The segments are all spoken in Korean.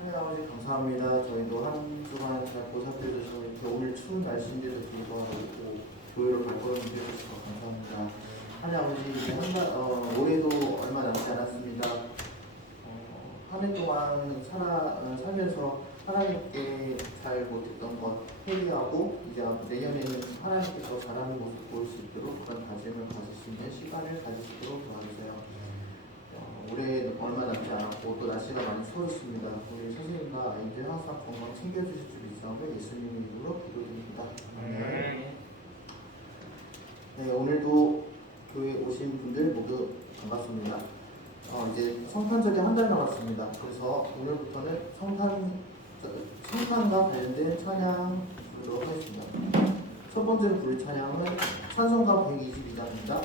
하나님 아버지 감사합니다. 저희도 한 주간 잘 보살펴 주셔서 이렇게 오늘 추운 날씨인데도 불구하고 교회로 발걸음을 해주셔서 감사합니다. 하나님 아버지 이제 올해도 얼마 남지 않았습니다. 한 해 동안 살면서 하나님께 잘 못했던 것 회개하고 이제 내년에는 하나님께서 잘하는 모습 볼 수 있도록 그런 다짐을 가질 수 있는 시간을 가지시도록 도와주세요. 올해 얼마 남지 않았고 또 날씨가 많이 추워졌습니다. 우리 선생님과 아이들 항상 건강 챙겨주실 줄 믿사오며 예수님의 이름으로 기도드립니다. 네, 오늘도 교회에 오신 분들 모두 반갑습니다. 이제 성탄절이 한 달 남았습니다. 그래서 오늘부터는 성탄과 관련된 찬양 부르도록 하겠습니다. 첫 번째로 부를 찬양은 찬송가 122장입니다.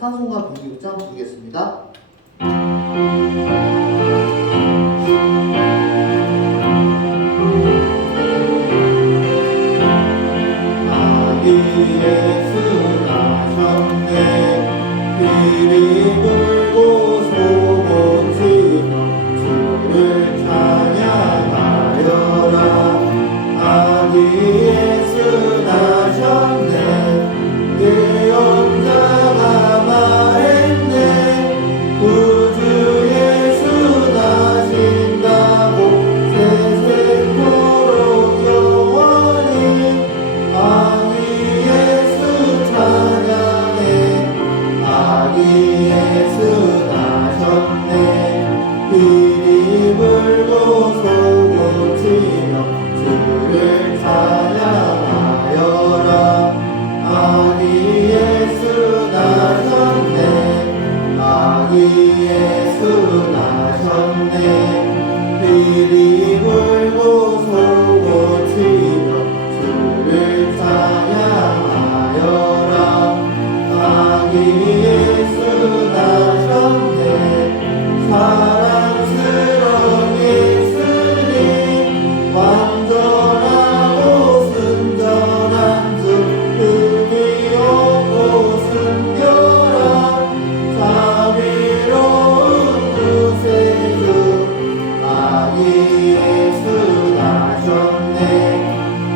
찬송가 106장 부르겠습니다. 구주 예수 예수 나셨네 아기 예수 나셨네 비리 불고 소고 치며 주를 찬양하여라 아기 예수 나셨네 사랑스러운 예수님 완전하고 순전한 주 흠이 없고 순결한 자비로운 구세주 아기 예수 나셨네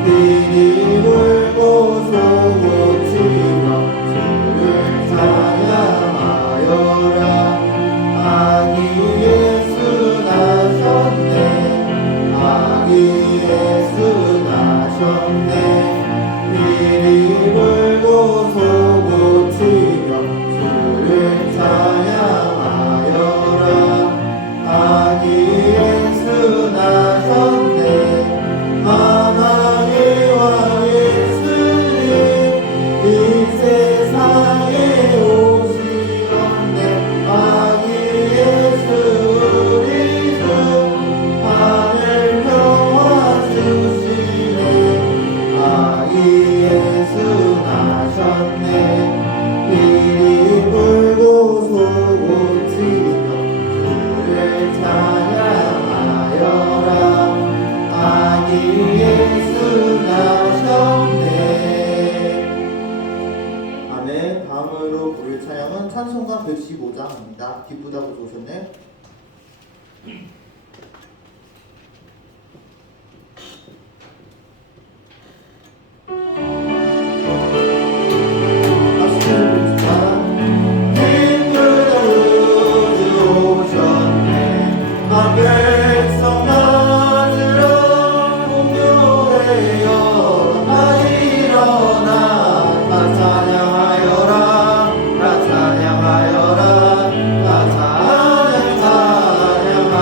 비리 불고 소고 치며 주를 찬양하여라 아기 예수 나셨네 아기 예수 나셨네 비리 불고 소고 치며 주를 찬양하여라 아기 예수 나셨네 만왕의 왕 예수님 이 세상에 오시었네 아기 예수 우리 주 하늘 평화 주시네 아기 예수 나셨네 비리 불고 소고 치며 주를 찬양하여라 아기 예수 나셨네 아멘. 다음으로 부를 찬양은 찬송가 115장입니다. 기쁘다고 좋으셨네. 백성 맞으러 공교회여 다 일어나 다 찬양하여라 다 찬양하여라 다 찬양하여라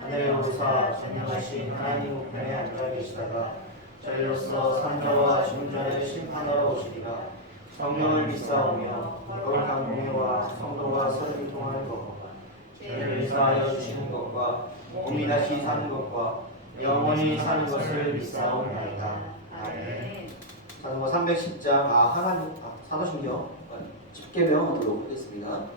하늘에 오르사 전능하신 하나님 우편에 앉아 계시다가 저희로서 산자와 죽은 자를 심판하러 오시리라. 성령을 믿사오며 거룩한 공예와 성도가 서로 통하는 것과 죄를 사하여 주시는 것과 몸이 다시 사는 것과 영원히 사는 것을 믿사옵나이다. 아멘. 자전거 310장 사도신경 10계명 하도록 하겠습니다.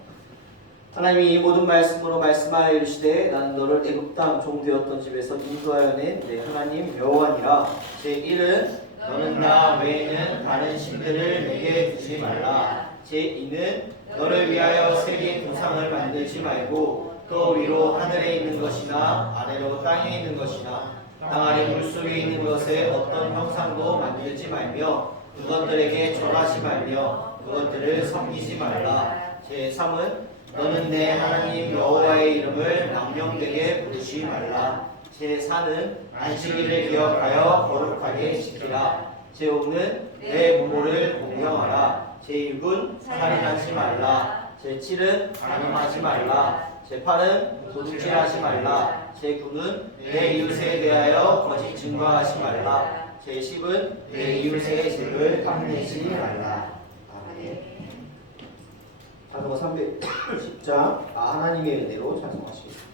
하나님이 이 모든 말씀으로 말씀하여 이르시되 나는 너를 애굽 땅 종되었던 집에서 인도하여 낸 내 하나님 여호와니라. 제1은 너는 나 외에는 다른 신들을 내게 두지 말라. 제2는 너를 위하여 새긴 우상을 만들지 말고 그 위로 하늘에 있는 것이나 아래로 땅에 있는 것이나 땅 아래 물속에 있는 것에 어떤 형상도 만들지 말며 그것들에게 절하지 말며 그것들을 섬기지 말라. 제3은 너는 내 하나님 여호와의 이름을 망령되게 부르지 말라. 제4는 안식일을 기억하여 거룩하게 지키라. 제5는 내 부모를 공경하라. 제6은 살인하지 말라. 제7은 간음하지 말라. 제8은 도둑질하지 말라. 제9는 내 이웃에 대하여 거짓 증거하지 말라. 제10은 내 이웃의 죄를 탐내지 말라. 아멘. 자전거 310장 하나님의 은혜로 찬송하시겠습니다.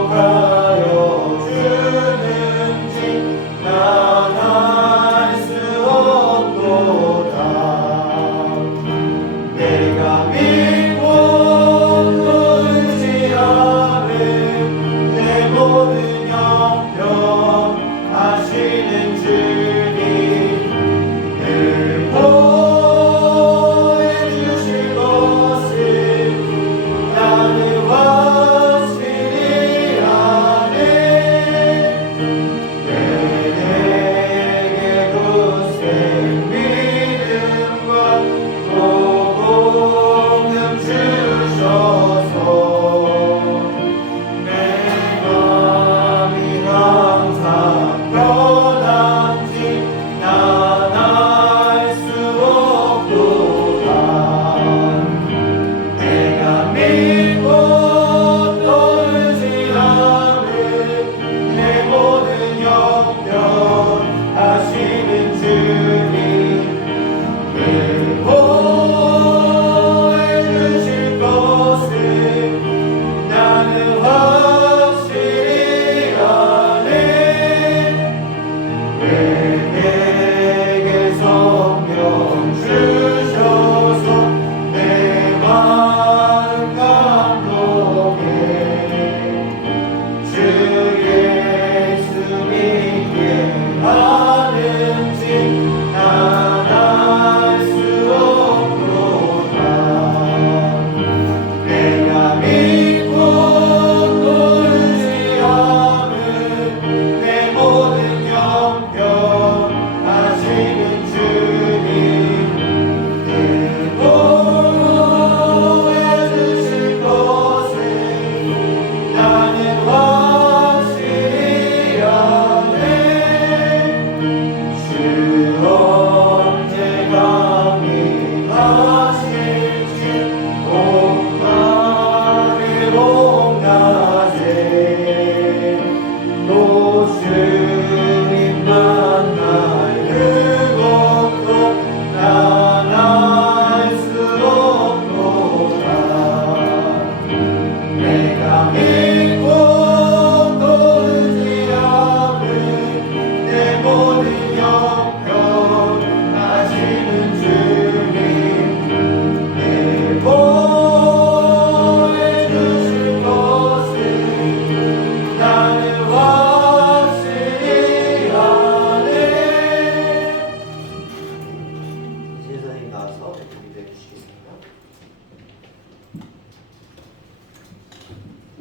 구속하여 주는지 나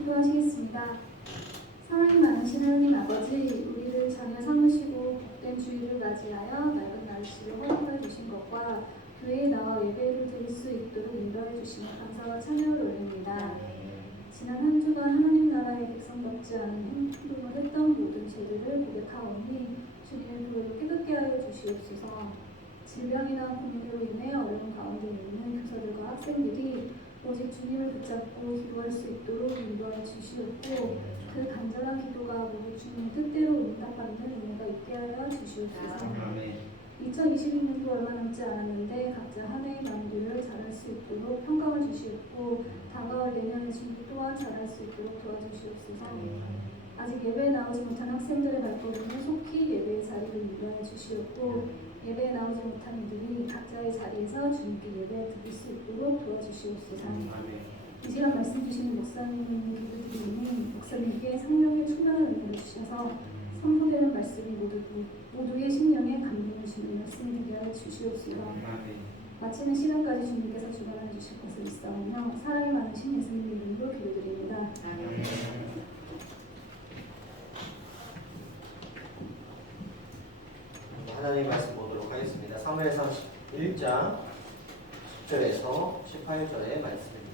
기도하시겠습니다. 사랑이 많으신 하나님 아버지, 우리를 자녀 삼으시고 복된 주일을 맞이하여 맑은 날씨를 허락하여 주신 것과 교회에 나와 예배를 드릴 수 있도록 인도해 주시며 감사와 찬양을 올립니다. 지난 한 주간 하나님 나라의 백성답지 않은 행동을 했던 모든 죄들을 고백하오니 주님의 도를 깨닫게 하여 주시옵소서. 질병이나 고민으로 인해 어려운 가운데 있는 교사들과 학생들이 오직 주님을 붙잡고 기도할 수 있도록 인도하여 주시옵고 그 간절한 기도가 모두 주님의 뜻대로 응답받는 은혜가 있게 하여 주시옵소서. 2022년도 얼마 남지 않았는데 각자 한 해의 마무리를 잘할 수 있도록 평강을 주시옵고 다가올 내년의 준비 또한 잘할 수 있도록 도와주시옵소서. 아직 예배에 나오지 못한 학생들의 발걸음을 속히 예배의 자리를 인도하여 주시옵고 예배에 나오지 못한 이들이 각자의 자리에서 주님께 예배 드릴 수 있도록 도와주시옵소서. 이 시간 말씀 주시는 목사님을 기도드리니 목사님께 성령의 충만한 은혜를 주셔서 선포되는 말씀이 모두의 심령에 감동을 주는 말씀이 되게 하여 주시옵소서. 마치는 시간까지 주님께서 주관해 주실 것을 믿사오며 사랑이 많으신 예수님 이름으로 기도드립니다. 하나님 말씀 보도록 하겠습니다. 사무엘상 1장 10절에서 18절의 말씀입니다.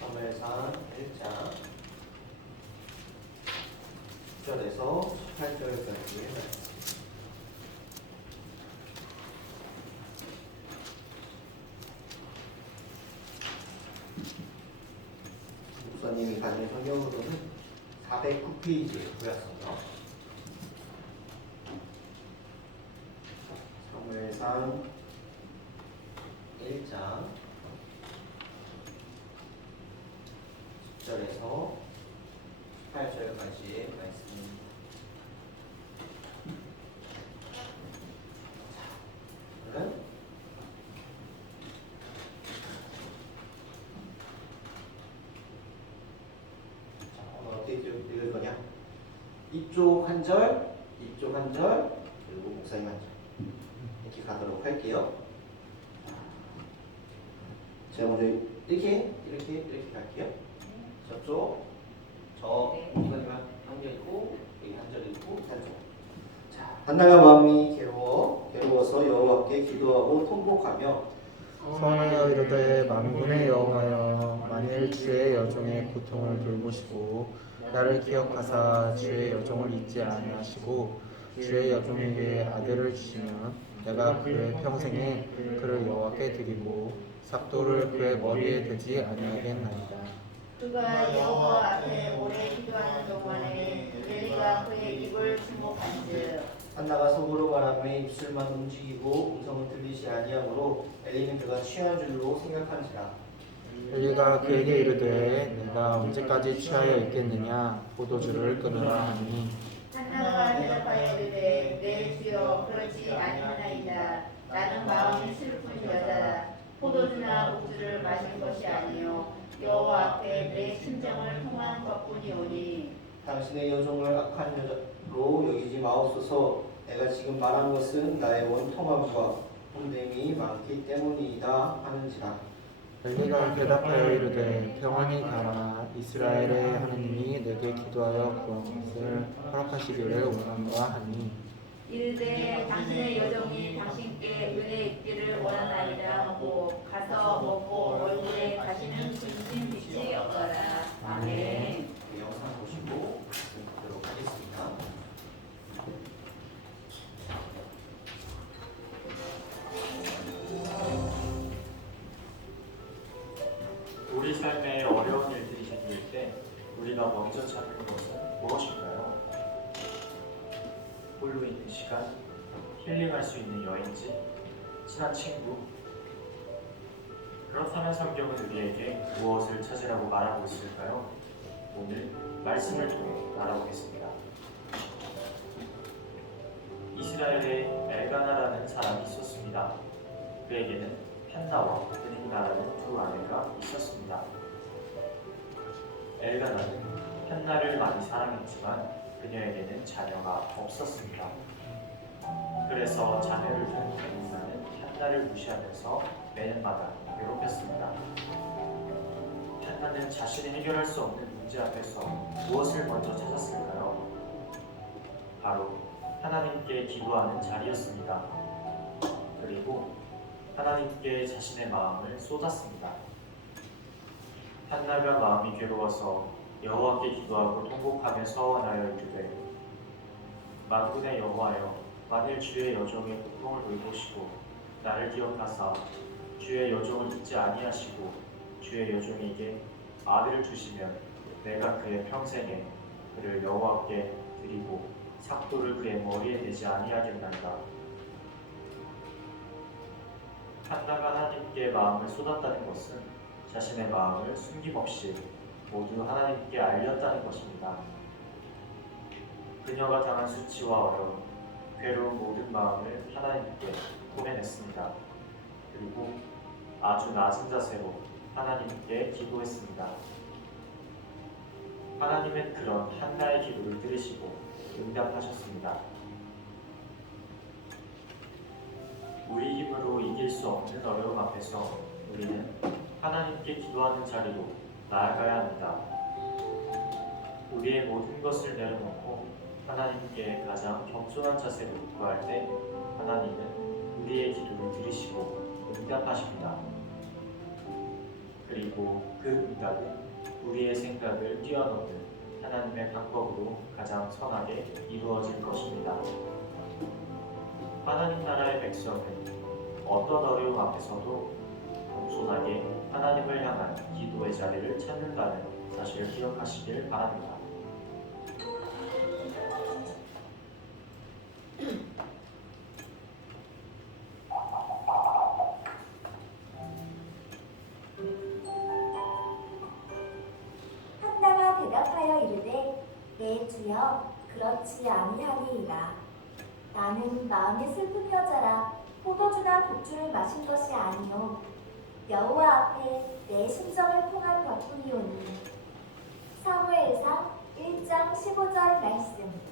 사무엘상 1장 10절에서 18절까지의 말씀. 목사님이 가진 성경으로는 409페이지에 보였어요. 사무엘상 1장 10절에서 18절까지의 말씀입니다. 오늘은 어떻게 읽을 거냐? 이쪽 한 절, 이쪽 한 절, 그리고 목사님 한 절. 이렇게 가도록 할게요. 제가 먼저 이렇게 갈게요. 저쪽, 저 목사님 한 절 있고, 여기 한 절 있고, 한 절. 자, 한나가 마음이 괴로워서 여호와께 기도하고 통곡하며 선하여 이르되 만군의 여호와여, 만일 주의 여종의 고통을 돌보시고 나를 기억하사 주의 여종을 잊지 아니하시고 주의 여종에게 아들을 주시면 내가 그의 평생에 그를 여호와께 드리고 삭도를 그의 머리에 대지 아니하겠나이다. 그가 여호와 앞에 오래 기도하는 동안에 엘리가 그의 입을 주목한즉 한나가 속으로 말하며 입술만 움직이고 음성은 들리지 아니하므로 엘리는 그가 취한 줄로 생각한지라. 엘리가 그에게 이르되 내가 언제까지 취하여 있겠느냐, 포도주를 끊으라 하니 한나가 대답하여 이르되 내 주여 그렇지 아니하나이다. 나는 마음이 슬픈 여자라. 포도주나 녹주를 마실 것이 아니요 여호와 앞에 내 심정을 통한 것뿐이오니 당신의 여종을 악한 여자로 여기지 마옵소서. 내가 지금 말한 것은 나의 원통함과 혼됨이 많기 때문이다 하는지라. 엘리가 대답하여 이르되 평안히 가라. 이스라엘의 하느님이 내게 기도하여 구한 것을 허락하시기를 원한다 하니 이르되 당신의 여종이 당신께 은혜 있기를 원하나이다 하고 가서 먹고 얼굴에 다시는 근심 빛이 없어라. 아멘. 그 영상 보시고 보도록 하겠습니다. 우리 삶에 어려운 일들이 생길 때 우리가 먼저 찾는 것은 무엇일까요? 홀로 있는 시간, 힐링할 수 있는 여행지, 친한 친구. 그렇다면 성경은 우리에게 무엇을 찾으라고 말하고 있을까요? 오늘 말씀을 통해 알아보겠습니다. 이스라엘에 엘가나라는 사람이 있었습니다. 그에게는 펜나와 브닌나라는 두 아내가 있었습니다. 엘가나는 펜나를 많이 사랑했지만 그녀에게는 자녀가 없었습니다. 그래서 하늘에서 자녀를 둔 누군가는 한나를 무시하면서 매년마다 괴롭혔습니다. 한나는 자신이 해결할 수 없는 문제 앞에서 무엇을 먼저 찾았을까요? 바로 하나님께 기도하는 자리였습니다. 그리고 하나님께 자신의 마음을 쏟았습니다. 한나가 마음이 괴로워서 여호와께 기도하고 통곡하며 서원하여 이르되 만군의 여호와여, 만일 주의 여종의 고통을 돌보시고 나를 기억하사 주의 여종을 잊지 아니하시고 주의 여종에게 아들을 주시면 내가 그의 평생에 그를 여호와께 드리고 삭도를 그의 머리에 대지 아니하겠나이다. 한나가 하나님께 마음을 쏟았다는 것은 자신의 마음을 숨김없이 모두 하나님께 알렸다는 것입니다. 그녀가 당한 수치와 어려움, 괴로운 모든 마음을 하나님께 토해냈습니다. 그리고 아주 낮은 자세로 하나님께 기도했습니다. 하나님은 그런 한나의 기도를 들으시고 응답하셨습니다. 우리 힘으로 이길 수 없는 어려움 앞에서 우리는 하나님께 기도하는 자리로 나아가야 합니다. 우리의 모든 것을 내려놓고 하나님께 가장 겸손한 자세로 구할 때 하나님은 우리의 기도를 들으시고 응답하십니다. 그리고 그 응답은 우리의 생각을 뛰어넘는 하나님의 방법으로 가장 선하게 이루어질 것입니다. 하나님 나라의 백성은 어떤 어려움 앞에서도 겸손하게 하나님을 향한 기도의 자리를 찾는다는 사실을 기억하시길 바랍니다. 한나가 대답하여 이르되 내 주여 그렇지 아니하니이다. 나는 마음이 슬픈 여자라 포도주나 독주를 마신 것이 아니요 여호와 앞에 내 심정을 통한 것뿐이오니. 사무엘상 1장 15절 말씀.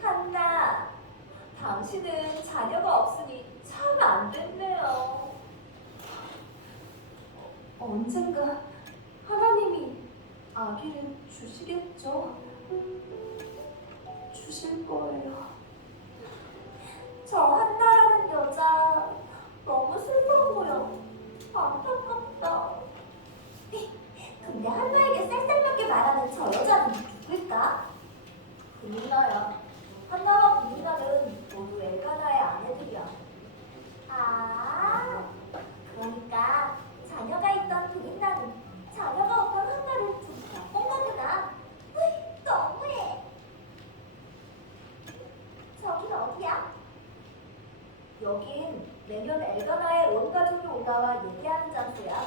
한나, 당신은 자녀가 없으니 참 안 됐네요. 언젠가 하나님이 아기를 주시겠죠? 주실 거예요. 저 한나라는 여자 너무 슬퍼 보여. 안타깝다. 근데 한나에게 쌀쌀맞게 말하는 저 여자는 누굴까? 분인나야. 한나와 분인나는 모두 엘가나의 아내들이야. 아, 그러니까 자녀가 있던 분인나는 자녀가 없던 한나를 좀 나쁜 거구나. 으이, 너무해. 저긴 어디야? 여긴 매년 엘가나의 온 가족이 올라와 얘기하는 장소야.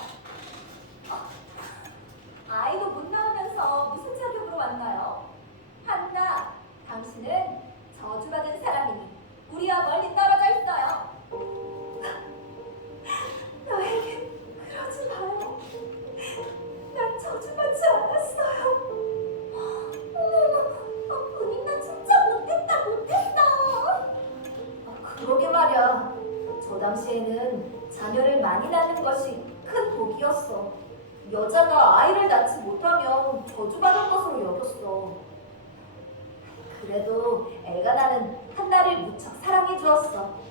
아이도 못 낳으면서 무슨 자격으로 왔나요? 한나, 당신은 저주받은 사람이니 우리와 멀리 떨어져 있어요. 너에게 그러지 마요. 난 저주받지 않았어요. 어머머, 본인나 진짜 못했어. 그러게 말이야. 저 당시에는 자녀를 많이 낳는 것이 큰 복이었어. 여자가 아이를 낳지 못하면 저주받은 것으로 여겼어. 그래도 엘가나는 한나를 무척 사랑해 주었어.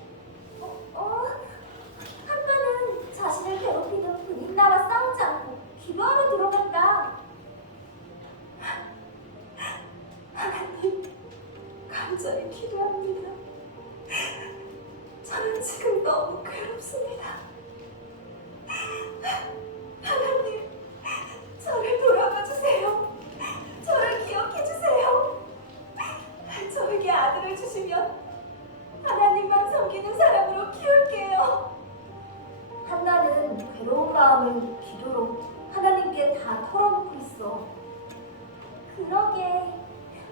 한나는 자신을 괴롭히던 분인나와 싸우지 않고 기도하러 들어간다. 하나님, 간절히 기도합니다. 저는 지금 너무 괴롭습니다. 하나님, 저를 돌아봐 주세요. 저를 기억해 주세요. 저에게 아들을 주시면 하나님만 섬기는 사람으로 키울게요. 한나는 괴로운 마음을 기도로 하나님께 다 털어놓고 있어. 그러게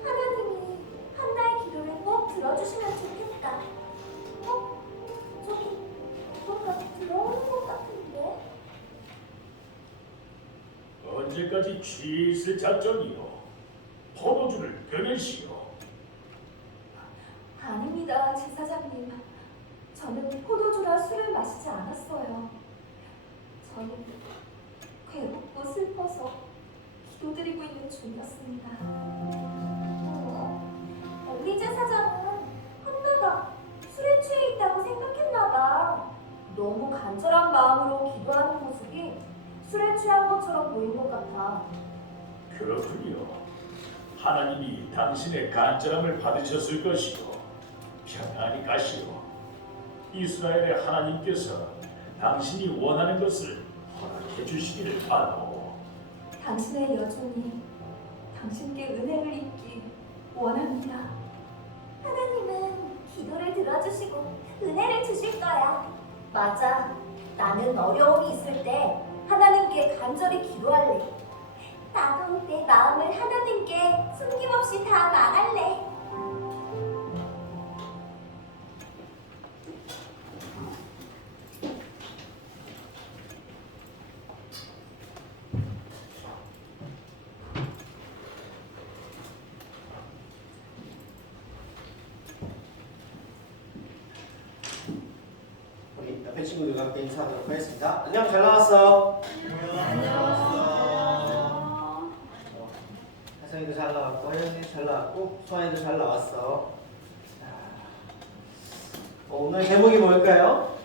하나님이 한나의 기도를 꼭 들어주시면 좋겠다. 저기 누군가 들어오는 것 같은데. 언제까지 취해 있을 작정이요? 포도주를 끊으시오. 아닙니다, 제사장님. 저는 포도주라 술을 마시지 않았어요. 저는 괴롭고 슬퍼서 기도드리고 있는 중이었습니다. 우리 제사장은 한나가 술에 취해 있다고 생각했나 봐. 너무 간절한 마음으로 기도하는 모습이 술에 취한 것처럼 보인 것 같아. 그렇군요. 하나님이 당신의 간절함을 받으셨을 것이요. 평안히 가시오. 이스라엘의 하나님께서 당신이 원하는 것을 허락해 주시기를 바라오. 당신의 여종이 당신께 은혜를 입기 원합니다. 하나님은 기도를 들어주시고 은혜를 주실 거야. 맞아. 나는 어려움이 있을 때 하나님께 간절히 기도할래. 나도 내 마음을 하나님께 숨김없이 다 말할래. 우리 옆에 친구들과 함께 인사하도록 하겠습니다. 안녕, 잘 나왔어. 혜성이도 잘 나왔고, 혜연이도 잘 나왔고, 수아이도 잘 나왔어. 오늘 제목이 뭘까요?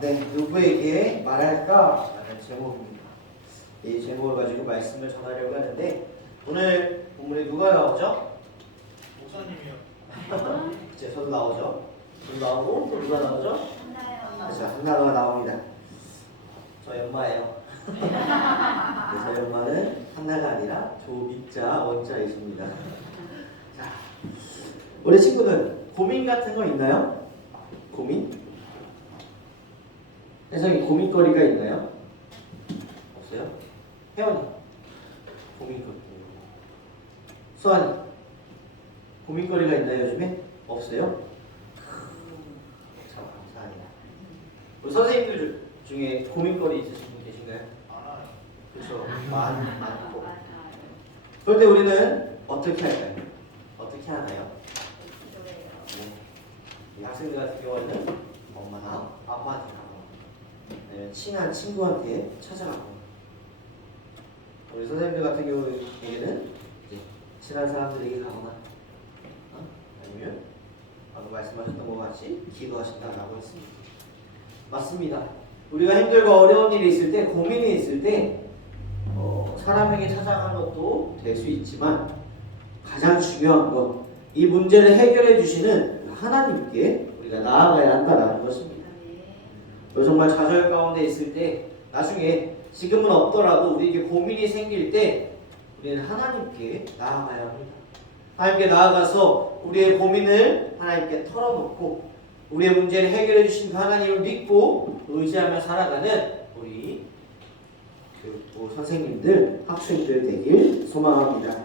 네, 누구에게 말할까? 라는 제목입니다. 이 제목을 가지고 말씀을 전하려고 하는데, 오늘 본문에 누가 나오죠? 목사님이요. 이제 저도 나오죠. 저도 나오고 또 누가 나오죠? 그렇죠. 한나가 나옵니다. 저희 엄마예요. 저희 엄마는 한나가 아니라 조미자 원자이십니다. 자, 우리 친구들 고민 같은 거 있나요? 고민? 혜성이 고민거리가 있나요? 없어요? 혜원이 고민거리. 수환이 고민거리가 있나요 요즘에? 없어요? 참 감사합니다. 우리 선생님들 중에 고민거리 있으신 분 계신가요? 그렇죠. 많고. 그럴 때 우리는 어떻게 할까요? 어떻게 하나요? 이 학생들 같은 경우는 엄마나 아빠한테 가거나 친한 친구한테 찾아가거나, 우리 선생님들 같은 경우에는 이제 친한 사람들에게 가거나 아니면 방금 말씀하셨던 것 같이 기도하신다라고 했습니다. 맞습니다. 우리가 힘들고 어려운 일이 있을 때, 고민이 있을 때 사람에게 찾아가는 것도 될 수 있지만 가장 중요한 건 이 문제를 해결해 주시는 하나님께 우리가 나아가야 한다는 것입니다. 정말 좌절 가운데 있을 때, 나중에 지금은 없더라도 우리에게 고민이 생길 때 우리는 하나님께 나아가야 합니다. 하나님께 나아가서 우리의 고민을 하나님께 털어놓고 우리의 문제를 해결해 주신 그 하나님을 믿고 의지하며 살아가는 우리 교육부 선생님들, 학생들 되길 소망합니다.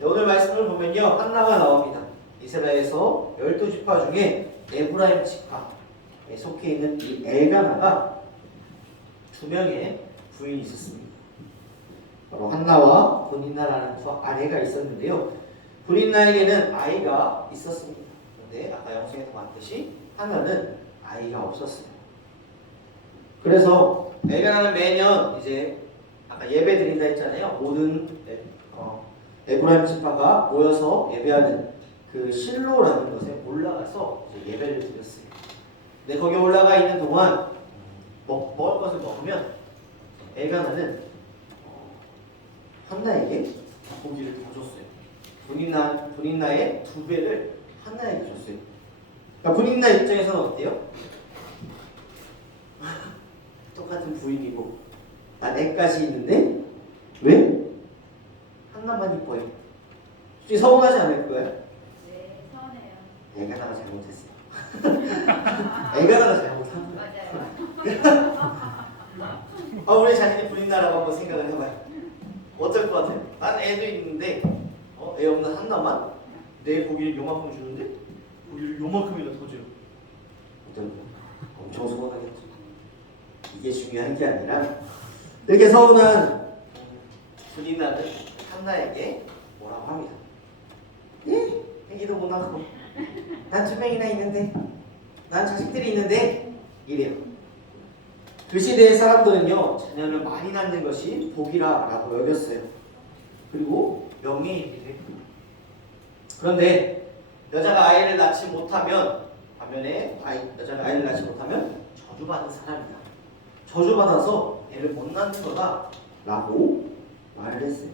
오늘 말씀을 보면요, 한나가 나옵니다. 이스라엘에서 12지파 중에 에브라임 지파에 속해 있는 이 엘가나가 2명의 부인이 있었습니다. 바로 한나와 분인나라는 두 아내가 있었는데요. 분인나에게는 아이가 있었습니다. 그런데 아까 영상에서 봤듯이 한나는 아이가 없었어요. 그래서 엘가나는 매년 이제 아까 예배 드린다 했잖아요. 모든 에브라임 지파가 모여서 예배하는 그 실로라는 곳에 올라가서 이제 예배를 드렸어요. 근데 거기 올라가 있는 동안 먹을 것을 먹으면 엘가나는 한나에게 고기를 더 줬어요. 분인나의 2배를 한나에게 줬어요. 그러니까 분인나 입장에서는 어때요? 똑같은 부인이고 난 애까지 있는데 왜? 한나만 이뻐요. 솔직히 서운하지 않을 거예요? 네, 서운해요. 엘가나가 잘못했어요. 엘가나가 잘못한 거예요. 맞아요. 우리 자신이 분인나라고 한번 생각을 해봐요. 어떨 것 같아요? 난 애도 있는데 애 없는 한나만 내 고기를 요만큼 주는데 고기를 요만큼이나 더 줘요. 어떨 거? 엄청 서운하겠죠. 이게 중요한 게 아니라 이렇게 서운한 분이나는 한나에게 뭐라고 합니다. 예, 애기도 못 낳고 난 2명이나 있는데, 난 자식들이 있는데 이래요. 그 시대의 사람들은요, 자녀를 많이 낳는 것이 복이라고 여겼어요. 그리고 명예이기도 했고. 그런데 여자가 아이를 낳지 못하면, 반면에 여자가 아이를 낳지 못하면 저주받은 사람이다. 저주받아서 애를 못 낳는 거다 라고 말을 했어요.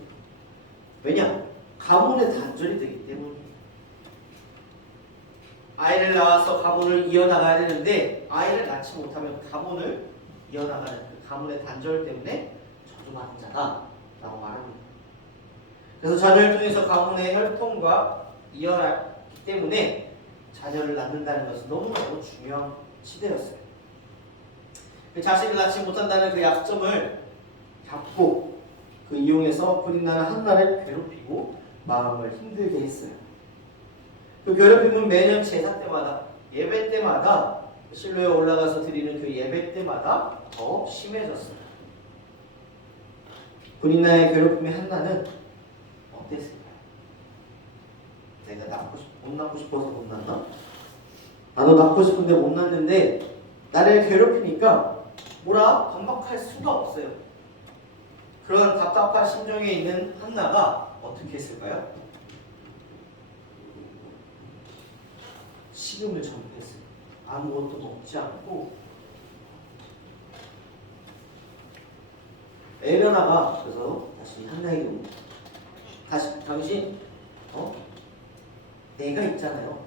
왜냐? 가문의 단절이 되기 때문에. 아이를 낳아서 가문을 이어나가야 되는데 아이를 낳지 못하면 가문을 이어나가는 그 가문의 단절 때문에 저주받은 자다 라고 말합니다. 그래서 자녀를 통해서 가문의 혈통과 이어나기 때문에 자녀를 낳는다는 것은 너무너무 중요한 시대였어요. 그 자식을 낳지 못한다는 그 약점을 잡고 그 이용해서 분인나는 한나를 괴롭히고 마음을 힘들게 했어요. 그 괴롭힘은 매년 제사 때마다, 예배 때마다, 실로에 올라가서 드리는 그 예배 때마다 더 심해졌어요. 분인나의 괴롭힘의 한나는 어땠을까요? 내가 못 낳고 싶어서 못 낳나? 나도 낳고 싶은데 못 낳는데 나를 괴롭히니까 뭐라 반박할 수가 없어요. 그런 답답한 심정에 있는 한나가 어떻게 했을까요? 식음을 전폐했어요. 아무것도 먹지 않고. 엘레나가 그래서 다시 한나에게 옵니다. 다시 당신 내가 있잖아요.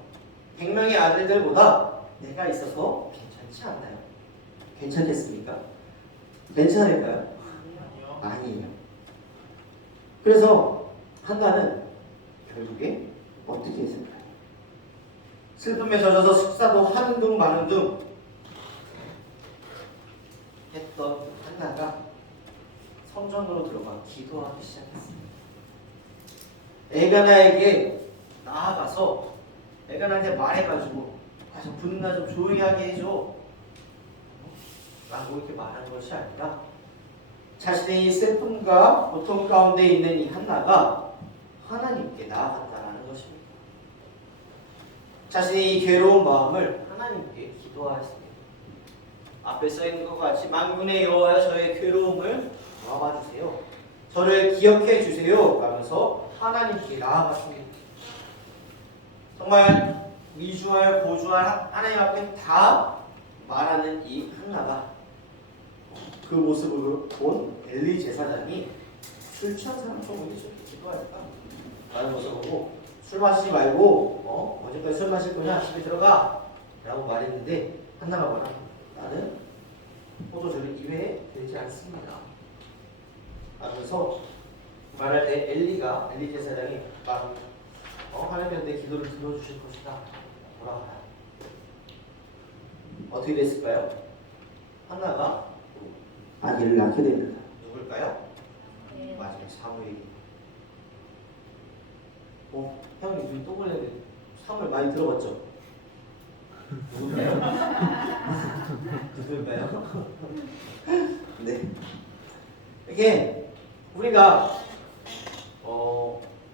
100명의 아들들보다 내가 있어서 괜찮지 않나요? 괜찮겠습니까? 괜찮을까요? 아니에요. 그래서 한나는 결국에 어떻게 했을까요? 슬픔에 젖어서 식사도 하는 둥 마는 둥 했던 한나가 성전으로 들어가 기도하기 시작했습니다. 엘가나에게 나아가서 엘가나한테 말해가지고 좀 분나 좀 조용히 하게 해줘 라고 이렇게 말하는 것이 아니라 자신의 이 슬픔과 고통 가운데 있는 이 한나가 하나님께 나아간다는 것입니다. 자신의 이 괴로운 마음을 하나님께 기도하였습니다. 앞에 써있는 것 같이 만군의 여호와여 저의 괴로움을 도와봐 주세요. 저를 기억해 주세요 하면서 하나님께 나아갔습니다. 정말 미주알 고주알 하나님 앞에 다 말하는 이 한나가 그 모습을 본 엘리 제사장이 술 취한 사람 좀 어디 좀 기도할까? 라는 것을 보고 술 마시지 말고 언제까지 술 마실 거냐? 집에 들어가! 라고 말했는데 한나가 뭐라? 나는 포도주를 입에 들지 않습니다. 하면서 말할 때 엘리 제사장이 하나님께서 내 기도를 들어주실 것이다. 뭐라고 하나? 어떻게 됐을까요? 한나가 아기를 낳게 됩니다. 누굴까요? 맞아요. 사무엘이. 형님 지금 또 그랬는데 사무엘 많이 들어봤죠? 누굴까요? 누굴까요? 네. 이게 우리가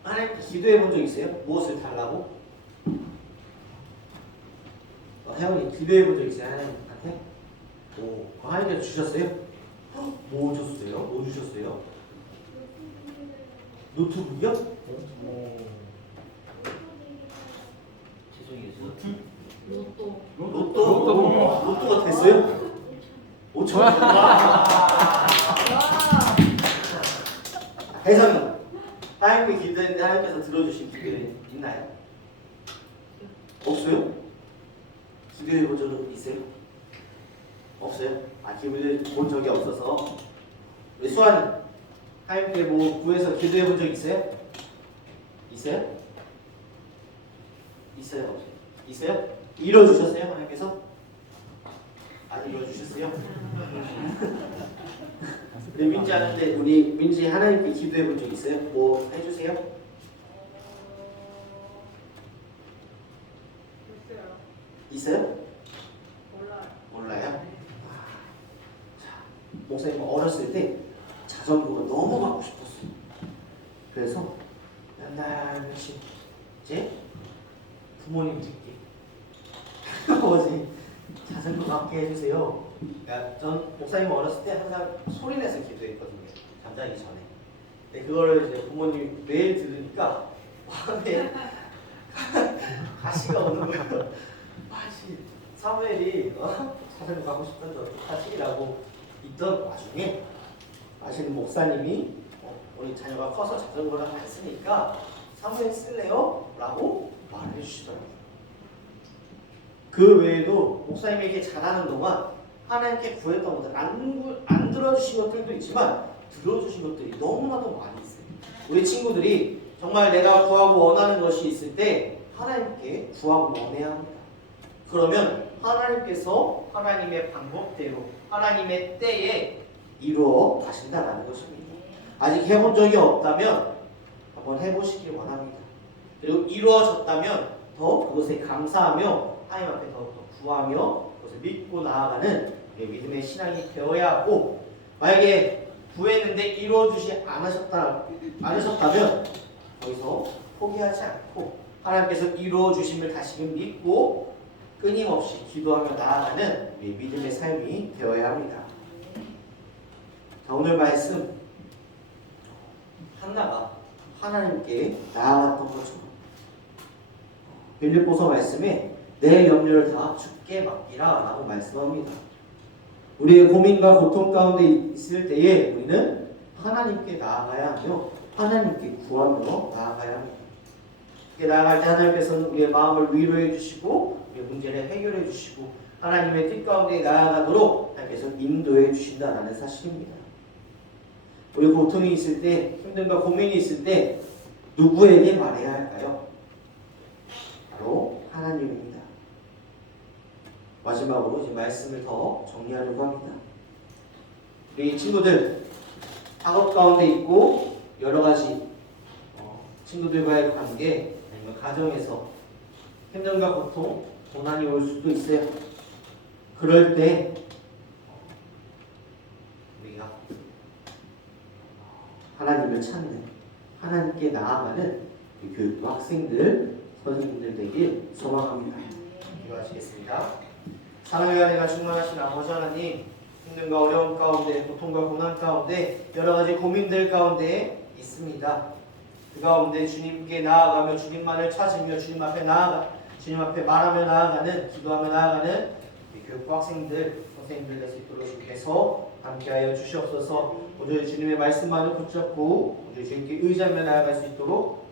하나님께 기도해 본 적 있어요? 무엇을 달라고? 혜원이 기도해 본 적 있어요? 하나님한테? 하나님께서 주셨어요? 뭐 줬어요? 뭐 주셨어요? 노트북이요? 죄송해요. 로또가 됐어요? 5천. 혜성이 하나님께 기도했는데 하나님께서 들어주신 기도는 있나요? 없어요? 기도해 본 적은 있어요? 없어요? 기도해 본 적이 없어서. 우리 수아님 하나님께 뭐 구해서 기도해 본 적 있어요? 있어요? 있어요? 없어요? 있어요? 이뤄주셨어요? 하나님께서? 안 이뤄주셨어요? 우리 민지 하는데 우리 민지 하나님께 기도해 본 적 있어요? 뭐 해주세요? 있어요? 몰라요. 자, 목사님 어렸을 때 자전거가 너무 갖고 싶었어요. 그래서 날같이 이제 부모님들께 아버지 자전거 갖게 해주세요. 그러니까 전 목사님 어렸을 때 항상 소리 내서 기도했거든요. 잠자기 전에. 근데 그거를 이제 부모님 매일 들으니까 마음에 가시가 오는 거예요. 아씨 사무엘이 자전거 갖고 싶던데 어떡하지라고 있던 와중에 아시는 목사님이 우리 자녀가 커서 자전거를 안 쓰니까 사무엘 쓸래요? 라고 말을 해주시더라고요. 그 외에도 목사님에게 잘하는 동안 하나님께 구했던 것들 안 들어주신 것들도 있지만 들어주신 것들이 너무나도 많이 있어요. 우리 친구들이 정말 내가 구하고 원하는 것이 있을 때 하나님께 구하고 원해야 합니다. 그러면 하나님께서 하나님의 방법대로 하나님의 때에 이루어 가신다는 것입니다. 아직 해본 적이 없다면 한번 해보시길 원합니다. 그리고 이루어졌다면 더 그것에 감사하며 하나님 앞에 더욱더 구하며 그것을 믿고 나아가는 믿음의 신앙이 되어야 하고, 만약에 구했는데 이루어주지 않으셨다면 거기서 포기하지 않고 하나님께서 이루어주심을 다시금 믿고 끊임없이 기도하며 나아가는 믿음의 삶이 되어야 합니다. 자, 오늘 말씀 한나가 하나님께 나아갔던 것처럼 빌립보서 말씀에 내 염려를 다 주께 맡기라 라고 말씀합니다. 우리의 고민과 고통 가운데 있을 때에 우리는 하나님께 나아가야 하며 하나님께 구하며 나아가야 합니다. 이렇게 나아갈 때 하나님께서는 우리의 마음을 위로해 주시고 우리의 문제를 해결해 주시고 하나님의 뜻 가운데 나아가도록 하나님께서 인도해 주신다는 사실입니다. 우리 고통이 있을 때, 힘듦과 고민이 있을 때 누구에게 말해야 할까요? 바로 하나님입니다. 마지막으로 이제 말씀을 더 정리하려고 합니다. 우리 친구들 학업 가운데 있고 여러 가지 친구들과의 관계 아니면 가정에서 힘듦과 고통, 고난이 올 수도 있어요. 그럴 때 우리가 하나님을 찾는, 하나님께 나아가는 교육과 학생들, 선생님들 되길 소망합니다. 기도하시겠습니다. 사랑의 은혜가 충만하신 아버지 하나님, 힘듦과 어려움 가운데, 고통과 고난 가운데, 여러 가지 고민들 가운데 있습니다. 그 가운데 주님께 나아가며 주님만을 찾으며 주님 앞에 말하며 나아가는, 기도하며 나아가는 교육과 학생들, 선생님들 될 수 있도록 주께서 함께하여 주시옵소서. 오늘 주님의 말씀만을 붙잡고 오늘 주님께 의지하며 나아갈 수 있도록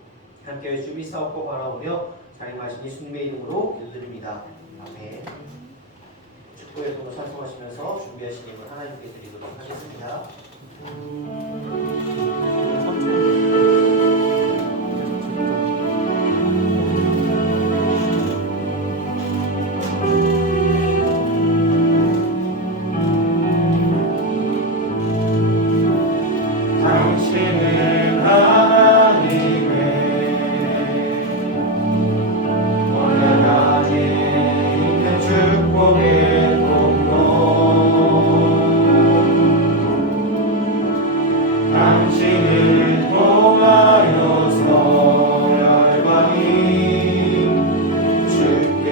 함께하여 주미사옵고 바라오며 자임하신 예수님의 이름으로 기도드립니다. 아멘. 축구의 동을 찬송하시면서 준비하신 예물 하나님께 드리도록 하겠습니다. 당신은 하나님의 언약안에 있는 축복의 당신을 통하여서 열방이 주께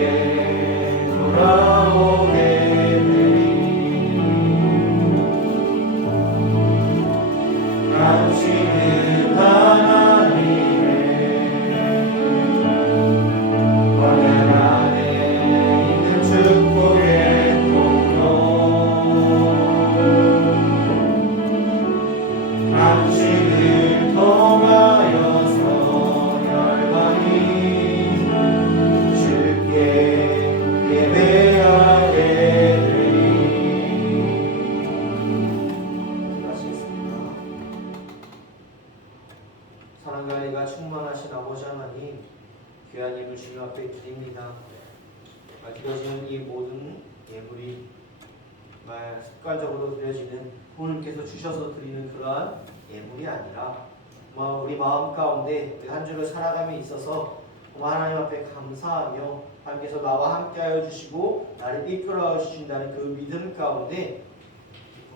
돌아오게 되리. 당신은 하나님의 언약 안에 있는 축복의 당신을 통하여서 열방이 주께 예배하게 되리. 기도하시겠습니다. 사랑과 은혜가 충만하신 아버지 하나님, 귀한 예물 주님 앞에 드립니다. 드려지는 이 모든 예물이 정말 습관적으로 드려지는 부모님께서 주셔서 드리는 그러한 예물이 아니라 우리 마음 가운데 우리 한 주를 살아감에 있어서 하나님 앞에 감사하며 하나님께서 나와 함께하여 주시고 나를 이끌어 주신다는 그 믿음 가운데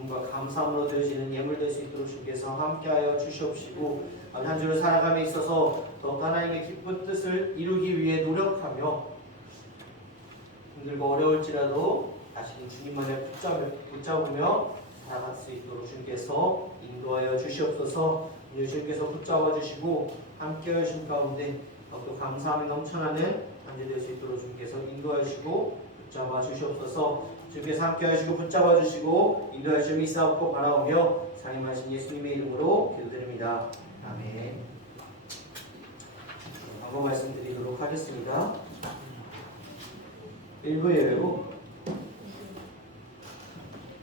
기쁨과 감사함으로 드리시는 예물 될 수 있도록 주께서 함께하여 주시옵시고 한 주를 살아감에 있어서 더욱 하나님의 기쁜 뜻을 이루기 위해 노력하며 힘들고 어려울지라도 다시 주님만을 붙잡으며 살아갈 수 있도록 주님께서 인도하여 주시옵소서. 오늘 주님께서 붙잡아 주시고 함께하여 주신 가운데 더욱더 감사함이 넘쳐나는 한 주 될 수 있도록 주님께서 인도하여 주시고 붙잡아 주시옵소서. 주님께서 함께하여 주시고 붙잡아 주시고 인도하여 주시며 있사옵고 바라오며 상임하신 예수님의 이름으로 기도드립니다. 아멘. 광고 말씀드리도록 하겠습니다. 1부 예외로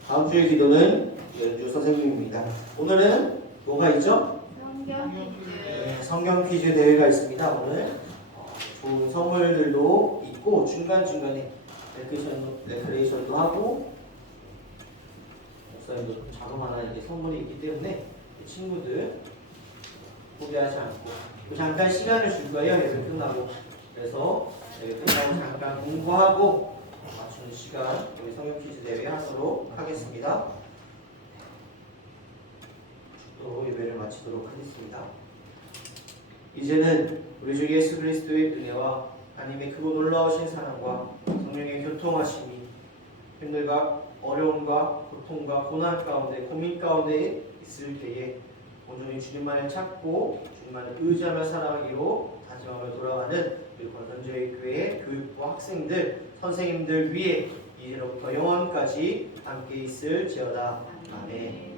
다음 주의 기도는 연주 선생님입니다. 오늘은 뭐가 있죠? 성경 퀴즈. 네, 성경 퀴즈 대회가 있습니다. 오늘 좋은 선물들도 있고 중간중간에 레크레이션도 하고 목사님도 자금 하나 이렇게 선물이 있기 때문에 친구들 포기하지 않고 잠깐 시간을 줄 거예요. 예배 끝나고. 그래서 예배 끝나고 잠깐 공부하고 맞추는 시간 우리 성경 퀴즈 대회 하도록 하겠습니다. 또 예배를 마치도록 하겠습니다. 이제는 우리 주 예수 그리스도의 은혜와 하나님의 크고 놀라우신 사랑과 성령의 교통하심이 힘들과 어려움과 고통과 고난 가운데 고민 가운데 있을 때에 온전히 주님만을 찾고 주님만을 의지하며 살아가기로 다짐하며 돌아가는 우리 권선저희 교회 교육부 학생들 선생님들 위에 이제로부터 영원까지 함께 있을지어다. 아멘.